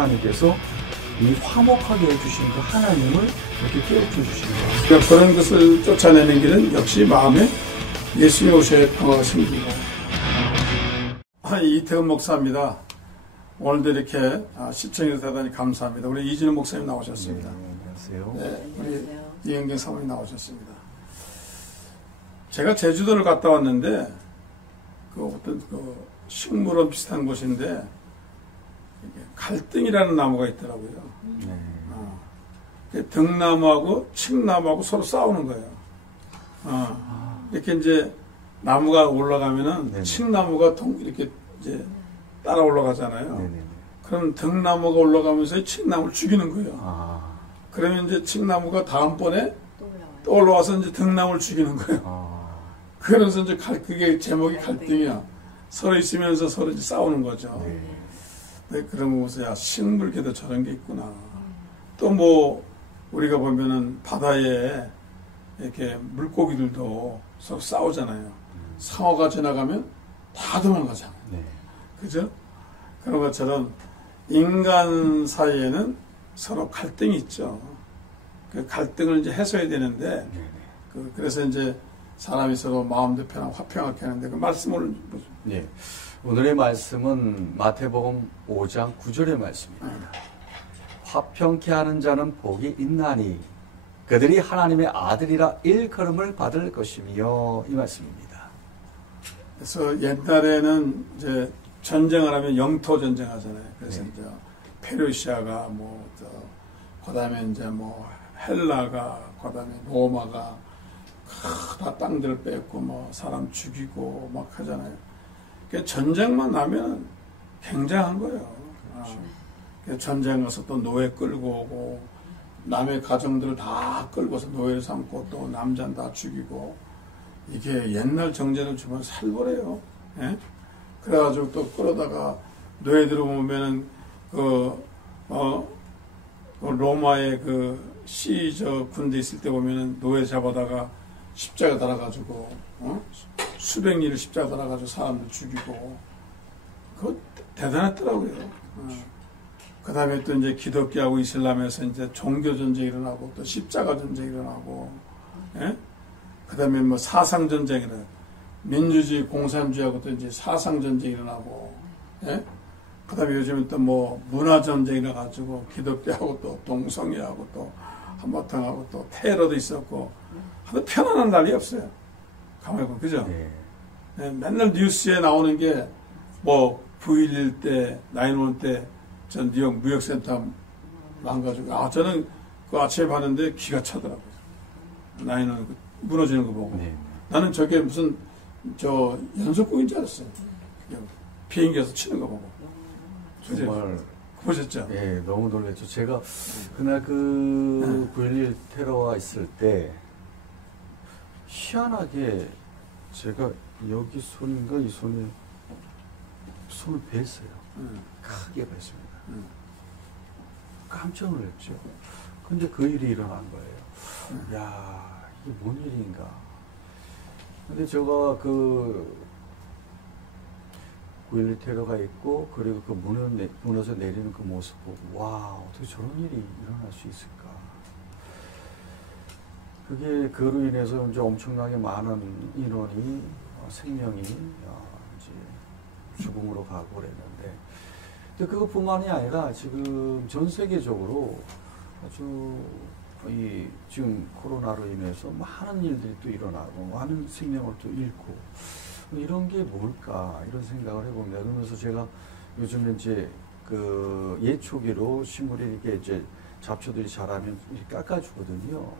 하나님께서 이 화목하게 해주신 그 하나님을 이렇게 깨우쳐 주시는 거예요. 그러니까 그런 것을 쫓아내는 길은 역시 마음에 예수님이 오셔야 평화가 생기고. 이태근 목사입니다. 오늘도 이렇게 시청해주셔서 대단히 감사합니다. 우리 이진우 목사님 나오셨습니다. 네, 안녕하세요. 네, 우리 이영경 사모님 나오셨습니다. 제가 제주도를 갔다 왔는데 그 어떤 그 식물원 비슷한 곳인데 갈등이라는 나무가 있더라고요. 네. 등나무하고 칡나무하고 서로 싸우는 거예요. 이렇게 이제 나무가 올라가면은 네네. 칡나무가 이렇게 이제 따라 올라가잖아요. 네네. 그럼 등나무가 올라가면서 칡나무를 죽이는 거예요. 그러면 이제 칡나무가 다음번에 또 올라와서 이제 등나무를 죽이는 거예요. 그래서 이제 그게 제목이 갈등이야. 서로 있으면서 서로 이제 싸우는 거죠. 네, 그런 거 보세요. 식물계도 저런 게 있구나. 또 뭐 우리가 보면은 바다에 이렇게 물고기들도 서로 싸우잖아요. 상어가 지나가면 다 도망가잖아요. 네. 그죠? 그런 것처럼 인간 사이에는 서로 갈등이 있죠. 그 갈등을 이제 해소해야 되는데, 그래서 이제 사람이 서로 마음도 편하고 화평하게 하는데 그 말씀을 보죠. 네. 오늘의 말씀은 마태복음 5장 9절의 말씀입니다. 화평케 하는 자는 복이 있나니 그들이 하나님의 아들이라 일컬음을 받을 것이며, 이 말씀입니다. 그래서 옛날에는 이제 전쟁을 하면 영토 전쟁하잖아요. 그래서 이제 페르시아가 그다음에 이제 헬라가, 그다음에 로마가 다 땅들을 뺏고 사람 죽이고 막 하잖아요. 그러니까 전쟁만 나면 굉장한 거예요. 그렇죠. 전쟁 가서 또 노예 끌고 오고 남의 가정들을 다 끌고서 노예를 삼고 또 남자는 다 죽이고, 이게 옛날 정제는 정말 살벌해요. 예? 그래가지고 또 끌어다가 노예들 오면은 로마의 그 시저 군대 있을 때 보면은 노예 잡아다가 십자가 달아가지고 수백 리를 십자가 달아가지고 사람들 죽이고, 그거 대단했더라고요. 그 다음에 또 이제 기독교하고 이슬람에서 이제 종교 전쟁이 일어나고 또 십자가 전쟁이 일어나고, 예? 그 다음에 사상 전쟁이 일어나고, 민주주의 공산주의하고 또 이제 사상 전쟁이 일어나고, 예? 그 다음에 요즘은 또 문화 전쟁이 일어나가지고 기독교하고 또 동성애하고 또 한바탕하고 또 테러도 있었고, 하여튼 편안한 날이 없어요. 가만히 보면, 그죠? 네. 네, 맨날 뉴스에 나오는 게 9.11 때, 9.11 때 전 뉴욕 무역센터 망가지고, 저는 그 아침에 봤는데 기가 차더라고요. 9.11 무너지는 거 보고. 네. 나는 저게 무슨 연속극인 줄 알았어요. 비행기에서 치는 거 보고. 정말 보셨죠? 예, 너무 놀랐죠. 제가 그날 9.11 테러가 있을 때 희한하게 제가 여기 손인가 이 손에 손을 뱄어요. 크게 뱄습니다. 깜짝 놀랐죠. 근데 그 일이 일어난 거예요. 야, 이게 뭔 일인가. 근데 제가 9.11 테러가 있고, 그리고 그 무너져 내리는 그 모습 보고, 와, 어떻게 저런 일이 일어날 수 있을까. 그로 인해서 이제 엄청나게 많은 인원이, 생명이, 이제 죽음으로 가고 그랬는데, 근데 그것뿐만이 아니라 지금 전 세계적으로 아주 지금 코로나로 인해서 많은 일들이 또 일어나고, 많은 생명을 또 잃고, 이런 게 뭘까, 이런 생각을 해봅니다. 그러면서 제가 요즘에 이제 예초기로 식물이 이렇게 이제 잡초들이 자라면 이렇게 깎아주거든요.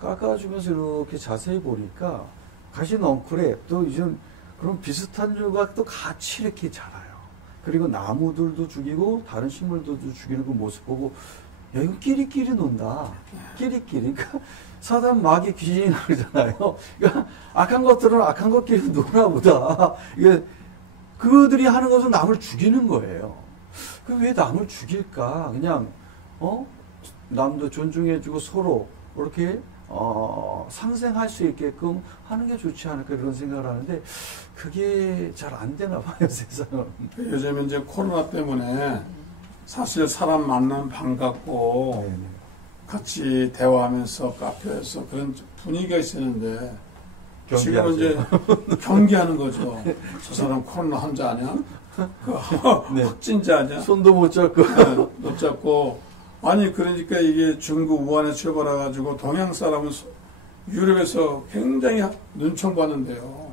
깎아주면서 이렇게 자세히 보니까 가시 넝쿨에 또 요즘 그런 비슷한 류가 또 같이 이렇게 자라요. 그리고 나무들도 죽이고 다른 식물들도 죽이는 그 모습 보고, 야, 이거 끼리끼리 논다. 끼리끼리. 그러니까 사단 마귀 귀신이 나오잖아요. 그러니까 악한 것들은 악한 것끼리 노나 보다. 이게 그들이 하는 것은 남을 죽이는 거예요. 그 왜 남을 죽일까? 그냥 남도 존중해주고 서로 이렇게 상생할 수 있게끔 하는 게 좋지 않을까, 그런 생각을 하는데 그게 잘 안 되나 봐요, 세상은. 요즘 이제 코로나 때문에 사실 사람 만나면 반갑고 네네. 같이 대화하면서 카페에서 그런 분위기가 있었는데 경계하죠. 지금은 이제 경계하는 거죠. 저 사람 코로나 환자 아니야? 네. 확진자 아니야? 손도 못 잡고. 네, 못 잡고. 아니 그러니까 이게 중국 우한에 출발해가지고 동양 사람은 유럽에서 굉장히 눈총 받는데요.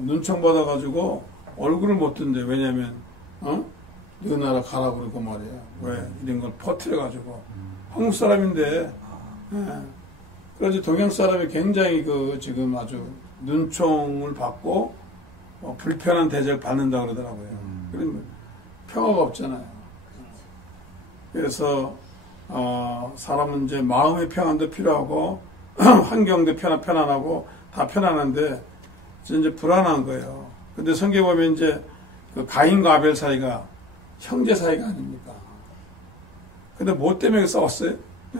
눈총 받아가지고 얼굴을 못 든대. 왜냐면 너 나라 가라고 그러고 말이야. 왜 이런 걸 퍼뜨려가지고 한국 사람인데. 예. 그래서 동양 사람이 굉장히 지금 아주 눈총을 받고 불편한 대접을 받는다 그러더라고요. 그러면 평화가 없잖아요. 그래서 사람은 이제 마음의 평안도 필요하고 환경도 편안하고 다 편안한데 이제 불안한 거예요. 근데 성경에 보면 이제 그 가인과 아벨 사이가 형제 사이가 아닙니까? 근데 뭐 때문에 싸웠어요?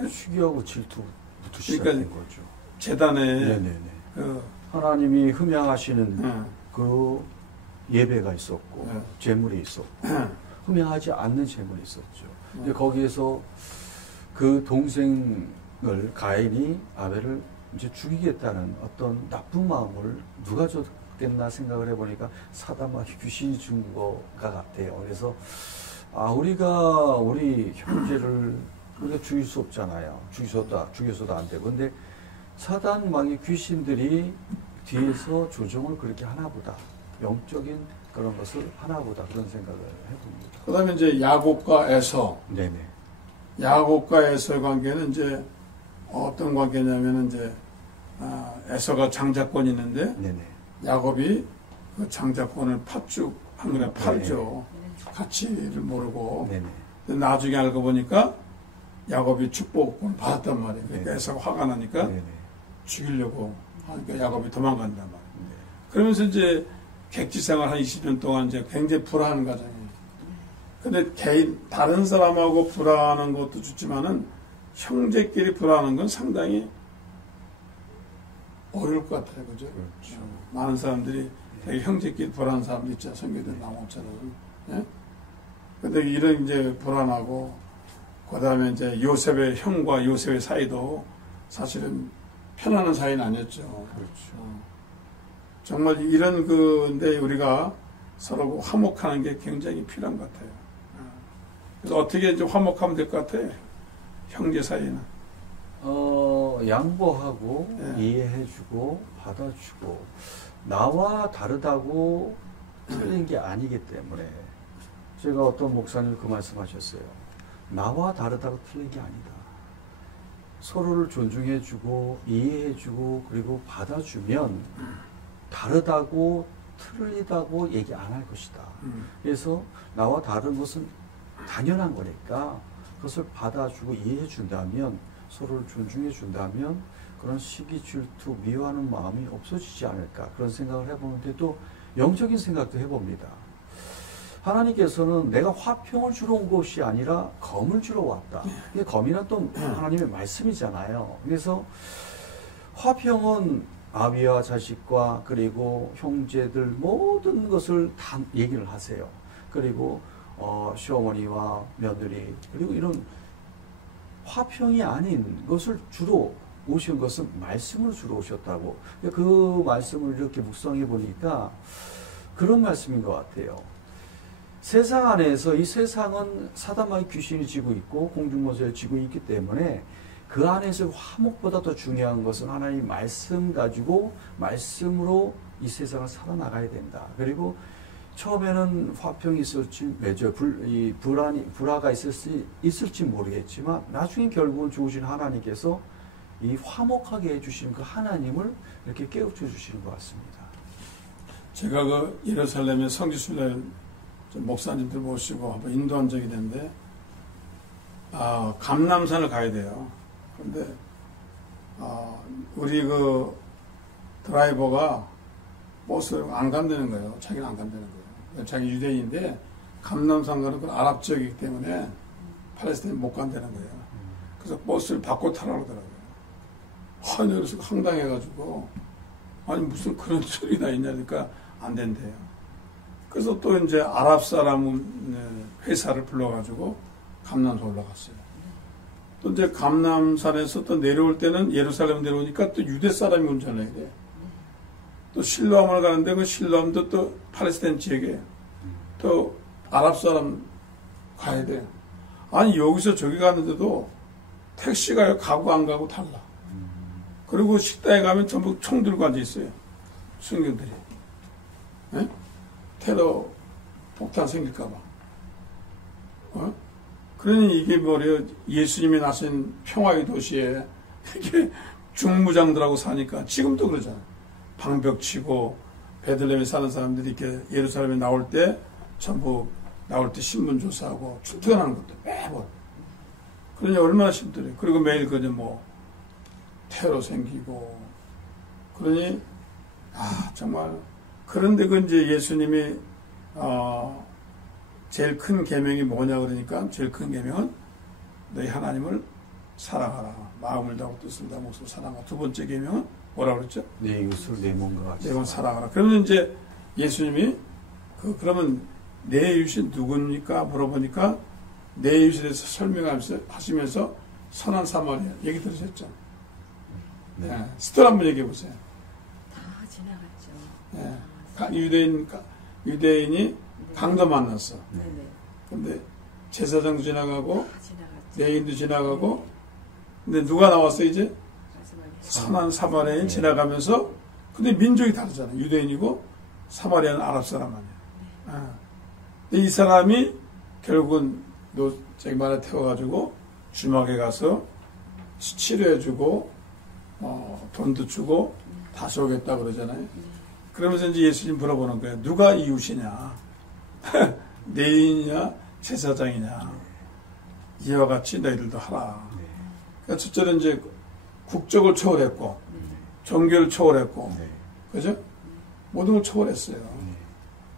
시기하고 질투부터 시작된 그러니까 거죠. 재단에 네네네. 그 하나님이 흠양하시는 그 예배가 있었고 네. 제물이 있었고 흠양하지 않는 제물이 있었죠. 근데 거기에서 그 동생을 가인이 아벨을 이제 죽이겠다는 어떤 나쁜 마음을 누가 줬겠나 생각을 해보니까 사단과 귀신이 준 거가 같아요. 그래서 우리가 우리 형제를 우리가 죽일 수 없잖아요. 죽여서도 안 되고. 근데 사단망의 귀신들이 뒤에서 조종을 그렇게 하나보다. 영적인 그런 것을 하나보다. 그런 생각을 해봅니다. 그 다음에 이제 야곱과 에서. 네네. 야곱과 에서의 관계는 이제 어떤 관계냐면 이제 에서가 장자권이 있는데 네네. 야곱이 그 장자권을 팥죽 한 그릇 팔죠. 가치를 모르고. 네네. 근데 나중에 알고 보니까 야곱이 축복을 받았단 말이에요. 그러니까 네네. 에서가 화가 나니까 네네. 죽이려고 하니까 야곱이 도망간단 말이에요. 네. 그러면서 이제 객지 생활 한 20년 동안 이제 굉장히 불안한 과정이에요. 근데 다른 사람하고 불안한 것도 좋지만은 형제끼리 불안한 건 상당히 어려울 것 같아요. 그죠? 그렇죠. 많은 사람들이 되게 형제끼리 불안한 사람도 있잖아요. 성경에 나오잖아요. 예? 근데 이런 이제 불안하고, 그 다음에 이제 요셉의 형과 요셉의 사이도 사실은 편안한 사이는 아니었죠. 그렇죠. 정말 이런 근데 우리가 서로 화목하는 게 굉장히 필요한 것 같아요. 그래서 어떻게 이제 화목하면 될 것 같아요? 형제 사이는. 양보하고 네. 이해해주고 받아주고 나와 다르다고 틀린 게 아니기 때문에 제가 어떤 목사님 그 말씀하셨어요. 나와 다르다고 틀린 게 아니다. 서로를 존중해주고 이해해주고 그리고 받아주면 다르다고 틀리다고 얘기 안 할 것이다. 그래서 나와 다른 것은 당연한 거니까 그것을 받아주고 이해해준다면 서로를 존중해준다면 그런 시기 질투 미워하는 마음이 없어지지 않을까 그런 생각을 해보는데 또 영적인 생각도 해봅니다. 하나님께서는 내가 화평을 주러 온 것이 아니라 검을 주러 왔다. 이게 검이란 또 하나님의 말씀이잖아요. 그래서 화평은 아비와 자식과 그리고 형제들 모든 것을 다 얘기를 하세요. 그리고 시어머니와 며느리 그리고 이런 화평이 아닌 것을 주로 오신 것은 말씀을 주러 오셨다고. 그 말씀을 이렇게 묵상해 보니까 그런 말씀인 것 같아요. 세상 안에서 이 세상은 사단마귀 귀신이 지고 있고 공중권세를 지고 있기 때문에 그 안에서 화목보다 더 중요한 것은 하나님 말씀 가지고 말씀으로 이 세상을 살아나가야 된다. 그리고 처음에는 화평이 있을지 불화가 있을지 모르겠지만 나중에 결국은 좋으신 하나님께서 이 화목하게 해주시는 그 하나님을 이렇게 깨우쳐 주시는 것 같습니다. 제가 그 예루살렘에 성지순례 목사님들 모시고 한번 인도한 적이 있는데 감람산을 가야 돼요. 근데 우리 그 드라이버가 버스를 안 간다는 거예요. 자기는 안 간다는 거예요. 자기 유대인인데 감람산 가는 건 아랍 지역이기 때문에 팔레스타인 못 간다는 거예요. 그래서 버스를 바꿔 타라고 그러더라고요. 아니, 그래서 황당해가지고 아니 무슨 그런 소리가 있냐 그러니까 안 된대요. 그래서 또 이제 아랍 사람은 회사를 불러가지고 감남산 올라갔어요. 또 이제 감남산에서 또 내려올 때는 예루살렘 내려오니까 또 유대 사람이 운전해야 돼. 또 실로암을 가는데 그 실로암도 또 팔레스타인 지역에 또 아랍 사람 가야 돼. 아니 여기서 저기 가는데도 택시가 가고 안 가고 달라. 그리고 식당에 가면 전부 총 들고 앉아 있어요. 순교들이. 네? 테러 폭탄 생길까봐. 그러니 이게 뭐래요? 예수님이 나신 평화의 도시에 이게 중무장들하고 사니까 지금도 그러잖아요. 방벽 치고 베들레헴에 사는 사람들이 이렇게 예루살렘에 나올 때 전부 나올 때 신문 조사하고 출퇴근하는 것도 매번. 그러니 얼마나 힘들어요. 그리고 매일 그냥 뭐 테러 생기고 그러니 정말 그런데 그 이제 예수님이 제일 큰 계명이 뭐냐 그러니까 제일 큰 계명은 너희 하나님을 사랑하라. 마음을 다하고 뜻을 다하고 목숨을 사랑하라. 두 번째 계명은 뭐라 그랬죠? 내 이웃을 내 몸과 같이 내 몸을 사랑하라. 그러면 이제 예수님이 그러면 내 이웃이 누굽니까? 물어보니까 내 이웃에 대해서 설명하시면서 선한 사마리아 얘기 들으셨죠? 네. 네. 스토리 한번 얘기해 보세요. 다 지나갔죠. 네. 유대인이 강도 만났어. 네네. 근데 제사장도 지나가고 다 지나갔죠. 레인도 지나가고 근데 누가 나왔어 이제? 마지막에 선한 사마리아인 지나가면서 근데 민족이 다르잖아. 유대인이고 사마리아는 아랍 사람 아니야. 근데 이 사람이 결국은 저기 말에 태워가지고 주막에 가서 치료해주고 돈도 주고 다시 오겠다 그러잖아요. 그러면서 이제 예수님 물어보는 거예요. 누가 이웃이냐? 내인이냐? 제사장이냐? 이와 같이 너희들도 하라. 그러니까 첫째는 이제 국적을 초월했고 종교를 초월했고 그죠? 모든 걸 초월했어요.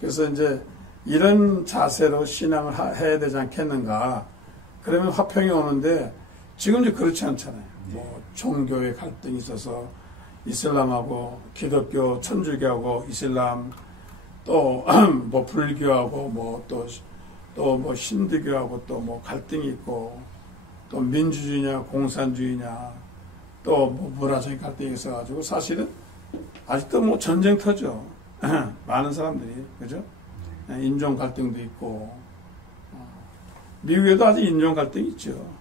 그래서 이제 이런 자세로 신앙을 해야 되지 않겠는가? 그러면 화평이 오는데 지금 이제 그렇지 않잖아요. 뭐 종교의 갈등이 있어서 이슬람하고 기독교, 천주교하고 이슬람 또 뭐 불교하고 뭐 또 뭐 힌두교하고 또 뭐 갈등이 있고 또 민주주의냐 공산주의냐 또 뭐 문화적인 갈등이 있어가지고 사실은 아직도 뭐 전쟁터죠. 많은 사람들이 그죠? 인종 갈등도 있고 미국에도 아직 인종 갈등이 있죠.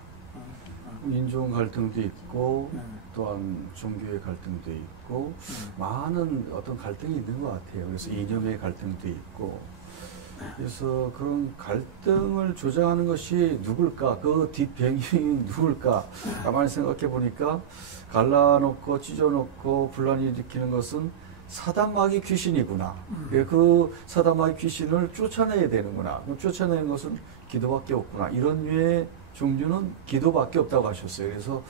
인종 갈등도 있고 네. 또한 종교의 갈등도 있고 많은 어떤 갈등이 있는 것 같아요. 그래서 이념의 갈등도 있고 그래서 그런 갈등을 조장하는 것이 누굴까? 그 뒷배경이 누굴까? 가만히 생각해 보니까 갈라놓고 찢어놓고 분란을 일으키는 것은 사단마귀 귀신이구나. 그 사단마귀 귀신을 쫓아내야 되는구나. 쫓아내는 것은 기도밖에 없구나. 이런 류의 종류는 기도밖에 없다고 하셨어요. 그래서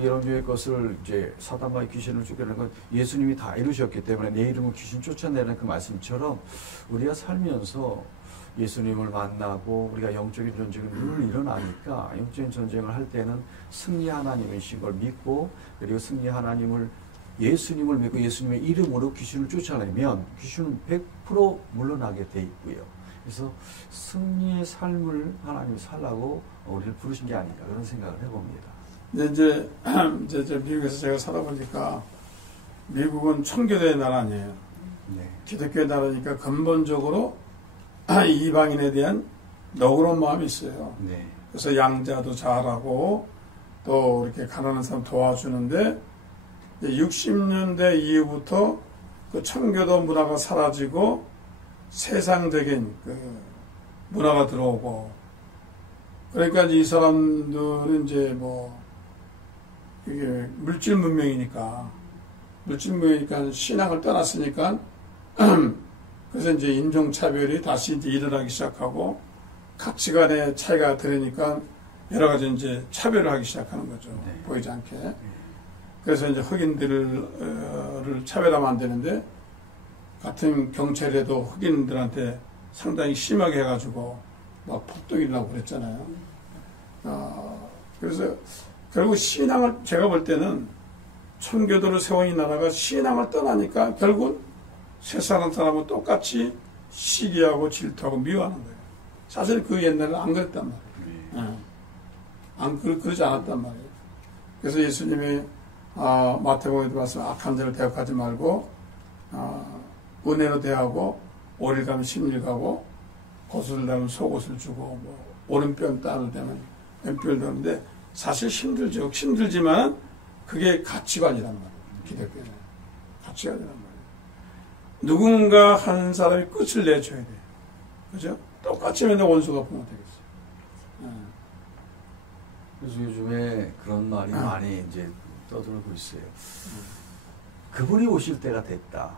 이런 류의 것을 이제 사단마귀 귀신을 쫓아내는 건 예수님이 다 이루셨기 때문에 내 이름으로 귀신 쫓아내는 그 말씀처럼 우리가 살면서 예수님을 만나고 우리가 영적인 전쟁이 늘 일어나니까 영적인 전쟁을 할 때는 승리 하나님이신 걸 믿고 그리고 승리 하나님을 예수님을 믿고 예수님의 이름으로 귀신을 쫓아내면 귀신은 100% 물러나게 돼 있고요. 그래서 승리의 삶을 하나님이 살라고 우리를 부르신 게 아닌가 그런 생각을 해봅니다. 근데 이제 미국에서 제가 살아보니까 미국은 청교도의 나라 아니에요. 네. 기독교의 나라니까 근본적으로 이방인에 대한 너그러운 마음이 있어요. 네. 그래서 양자도 잘하고 또 이렇게 가난한 사람 도와주는데 60년대 이후부터 그 청교도 문화가 사라지고 세상적인 그 문화가 들어오고 그러니까 이 사람들은 이제 뭐 이게 물질 문명이니까 신앙을 떠났으니까 그래서 이제 인종차별이 다시 이제 일어나기 시작하고 가치관의 차이가 들으니까 여러 가지 이제 차별을 하기 시작하는 거죠. 네. 보이지 않게. 그래서 이제 흑인들을 차별하면 안 되는데 같은 경찰에도 흑인들한테 상당히 심하게 해가지고 막 폭동이 일어나고 그랬잖아요. 그래서 결국 신앙을 제가 볼 때는 청교도를 세운 이 나라가 신앙을 떠나니까 결국 세상 사람하고 똑같이 시기하고 질투하고 미워하는 거예요. 사실 그 옛날에는 안 그랬단 말이에요. 예. 그러지 않았단 말이에요. 그래서 예수님이 마태복음에 들어와서 악한 자를 대역하지 말고 은혜로 대하고 오릴 가면 심리를 가고 고수를 대면 속옷을 주고 뭐 오른편 딸을 대면 왼편을 대는데 사실 힘들죠. 힘들지만 그게 가치관이란 말이에요. 기독교는 가치관이란 말이에요. 누군가 한 사람이 끝을 내줘야 돼요. 그죠? 똑같이 맨날 원수가 보면 되겠어요. 그래서 요즘에 그런 말이 많이 이제 떠들고 있어요. 그분이 오실 때가 됐다.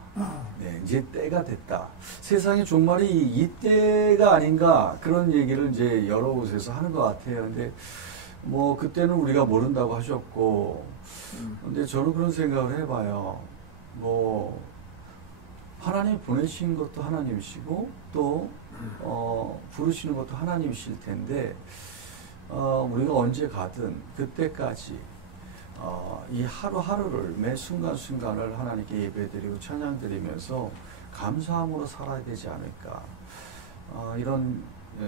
네, 이제 때가 됐다. 세상의 종말이 이 때가 아닌가 그런 얘기를 이제 여러 곳에서 하는 것 같아요. 근데 뭐 그때는 우리가 모른다고 하셨고, 근데 저는 그런 생각을 해봐요. 뭐 하나님 보내신 것도 하나님이시고 또 부르시는 것도 하나님이실 텐데 우리가 언제 가든 그때까지 이 하루하루를 매 순간순간을 하나님께 예배드리고 찬양드리면서 감사함으로 살아야 되지 않을까. 이런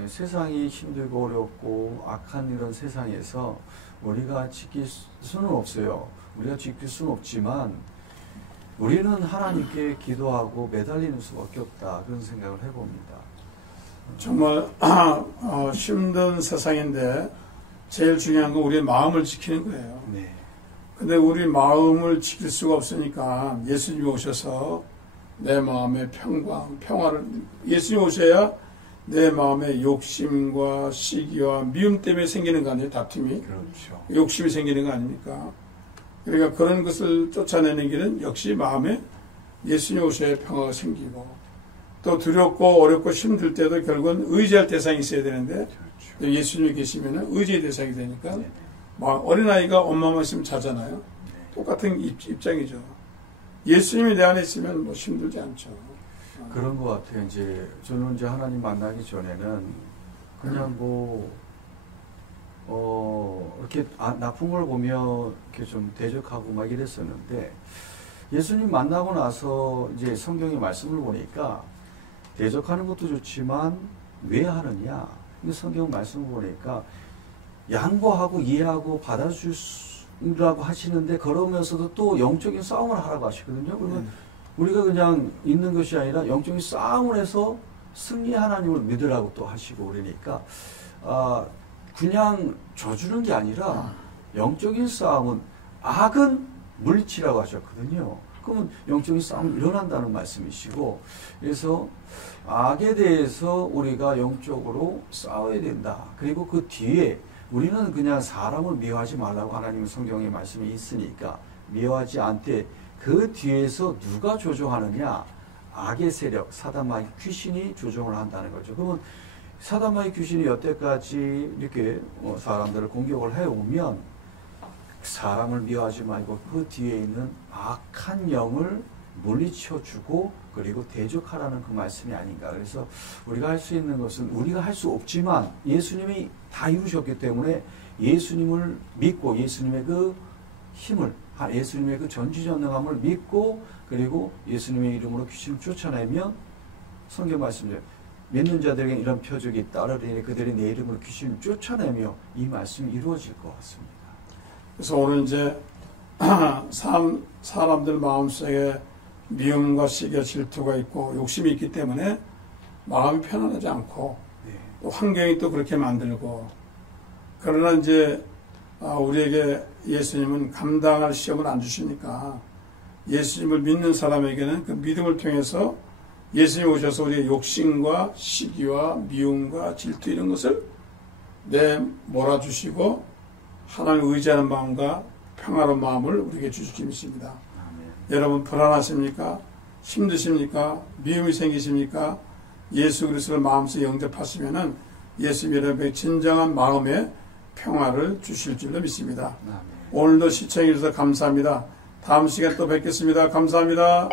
세상이 힘들고 어렵고 악한 이런 세상에서 우리가 지킬 수는 없어요. 우리가 지킬 수는 없지만 우리는 하나님께 기도하고 매달리는 수밖에 없다. 그런 생각을 해봅니다. 정말 힘든 세상인데 제일 중요한 건 우리의 마음을 지키는 거예요. 네. 근데 우리 마음을 지킬 수가 없으니까 예수님이 오셔서 내 마음의 평화를 예수님이 오셔야 내 마음의 욕심과 시기와 미움 때문에 생기는 거 아니에요? 다툼이. 그렇죠. 욕심이 생기는 거 아닙니까? 그러니까 그런 것을 쫓아내는 길은 역시 마음에 예수님이 오셔야 평화가 생기고 또 두렵고 어렵고 힘들 때도 결국은 의지할 대상이 있어야 되는데 그렇죠. 예수님이 계시면 의지의 대상이 되니까 네네. 어린아이가 엄마만 있으면 자잖아요. 네. 똑같은 입장이죠. 예수님이 내 안에 있으면 뭐 힘들지 않죠. 그런 것 같아요. 이제 저는 이제 하나님 만나기 전에는 그냥 이렇게 나쁜 걸 보면 이렇게 좀 대적하고 막 이랬었는데 예수님 만나고 나서 이제 성경의 말씀을 보니까 대적하는 것도 좋지만 왜 하느냐? 근데 성경 말씀을 보니까 양보하고 이해하고 받아주라고 하시는데 그러면서도 또 영적인 싸움을 하라고 하시거든요. 그러면 우리가 그냥 있는 것이 아니라 영적인 싸움을 해서 승리 하나님을 믿으라고 또 하시고 그러니까 그냥 져주는 게 아니라 영적인 싸움은 악은 물리치라고 하셨거든요. 그러면 영적인 싸움이 일어난다는 말씀이시고 그래서 악에 대해서 우리가 영적으로 싸워야 된다. 그리고 그 뒤에 우리는 그냥 사람을 미워하지 말라고 하나님 성경의 말씀이 있으니까 미워하지 않되 그 뒤에서 누가 조종하느냐? 악의 세력, 사단마귀 귀신이 조종을 한다는 거죠. 그러면 사단마귀 귀신이 여태까지 이렇게 사람들을 공격을 해오면 사람을 미워하지 말고 그 뒤에 있는 악한 영을 물리쳐주고 그리고 대적하라는 그 말씀이 아닌가. 그래서 우리가 할 수 있는 것은 우리가 할 수 없지만 예수님이 다 이루셨기 때문에 예수님을 믿고 예수님의 그 힘을 예수님의 그 전지전능함을 믿고 그리고 예수님의 이름으로 귀신을 쫓아내면 성경 말씀대로 믿는 자들에게 이런 표적이 따르리니 그들이 내 이름으로 귀신을 쫓아내며 이 말씀이 이루어질 것 같습니다. 그래서 오늘 이제 사람들 마음속에 미움과 시기와 질투가 있고 욕심이 있기 때문에 마음이 편안하지 않고 네. 또 환경이 또 그렇게 만들고 그러나 이제 우리에게 예수님은 감당할 시험을 안 주시니까 예수님을 믿는 사람에게는 그 믿음을 통해서 예수님 오셔서 우리의 욕심과 시기와 미움과 질투 이런 것을 몰아주시고 하나님을 의지하는 마음과 평화로운 마음을 우리에게 주시기 믿습니다. 여러분 불안하십니까? 힘드십니까? 미움이 생기십니까? 예수 그리스도를 마음속에 영접하시면은 예수님 여러분의 진정한 마음의 평화를 주실 줄로 믿습니다. 오늘도 시청해 주셔서 감사합니다. 다음 시간에 또 뵙겠습니다. 감사합니다.